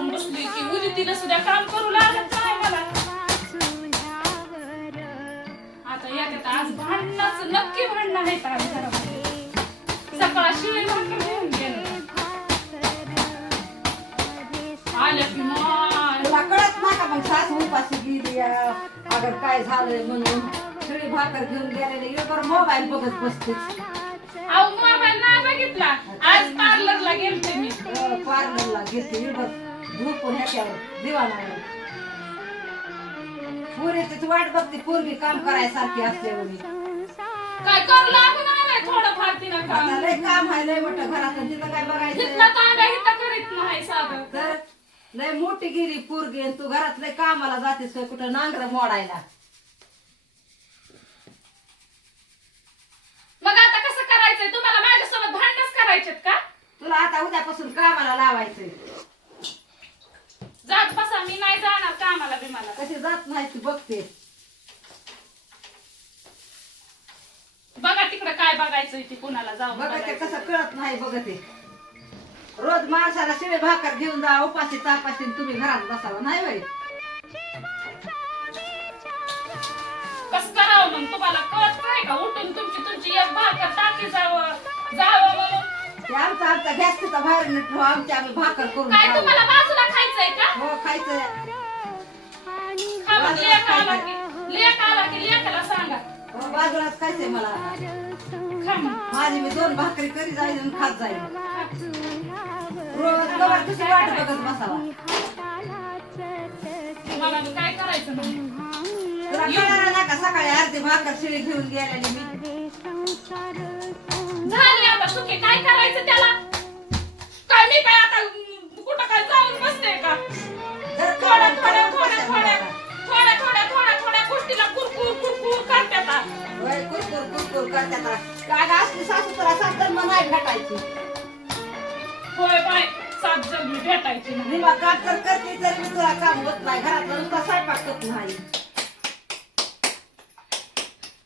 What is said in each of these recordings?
सुद्धा काम करू लागत नाही मला. आता याच्यात आज भांडणाच नक्की भांडणं आहेत आज घरामध्ये सकाळ शिळे भाकर घेऊन गेलं. आल्या की तुला कळत नाही का मग सासू उपाशी गेली अगर काय झालंय म्हणून? शिळी भाकर घेऊन गेलेले बरं मोबाईल बघत बसतेच अहो मोबाईल नाही बघितला. आज पार्लरला गेलते मी. पार्लरला घेते हे बघ. ह्याच्यावर दिवाणावर. पुरीची वाट बघते पूर्वी काम करायसारखी असल्यावर काय करू लागू नाही थोडं फार तिनं आता काम लय काम आहे लय मोठं घरात तिथं काय बघायचं? तिथलं तांब्या हिथं करीत नाही साधं. तर लय मोठी गेली पोरगी आणि तू घरात लय कामाला जातेस काय कुठं नांगर मोडायला? मग आता कसं करायचंय? तुम्हाला माझ्यासोबत भांडणच करायचेत का? तुला आता उद्यापासून कामाला लावायचंय जात बसा मी नाही जाणार कामाला बिमाला कशी जात नाही ती बघते. बघा तिकडे काय बघायचंय ते कुणाला जाऊन बघते बघायचं. कसं कळत नाही बघते. रोज माणसाला शिळे भाकर घेऊन जा उपाशी तापाशी आणि तुम्ही घरात बसावं. नाही बाई. कसं करावं मग तुम्हाला कळत नाही का? उठून तुमची तुमची एक भाकर टाकी जावं जावं म्हणून. ते आमचा आमचा गॅस तिथं बाहेर निघतो आमची आम्ही भाकर करून काय खाऊ. तुम्हाला बाजूला खायचंय का? हो खायचं हा आला की आला की सांगा बाजूलाच खायचंय मला खा मग. माझी मी दोन भाकरी करी जाईल आणि खात जाईल रोज कवर कशी वाट बघत बसावा मला बी काय करायचं नाही तुला कळणार का सकाळी अर्धी भाकर शिळी घेऊन गेलेली मी आता काय करायचं त्याला काय मी काय आता करतात काय असली सासू तुला सांगतात मग नाही भेटायची. होय बाय सात जन्मी भेटायची नाही. मी मग काम तर करते तरी मी तुला काम होत नाही. घरातलं नुसता स्वयंपाक करत नाही.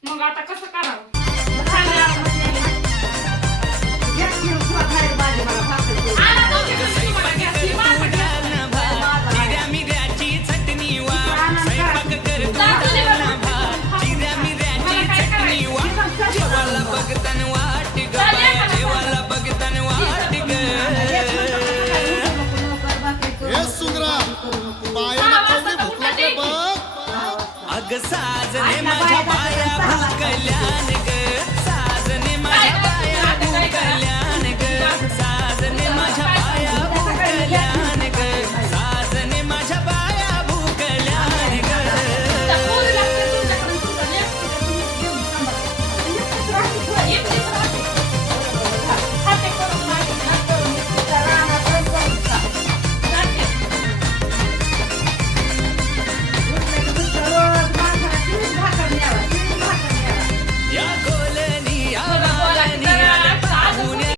मग आता कसं साजने माझ्या पाया भाकल्याने.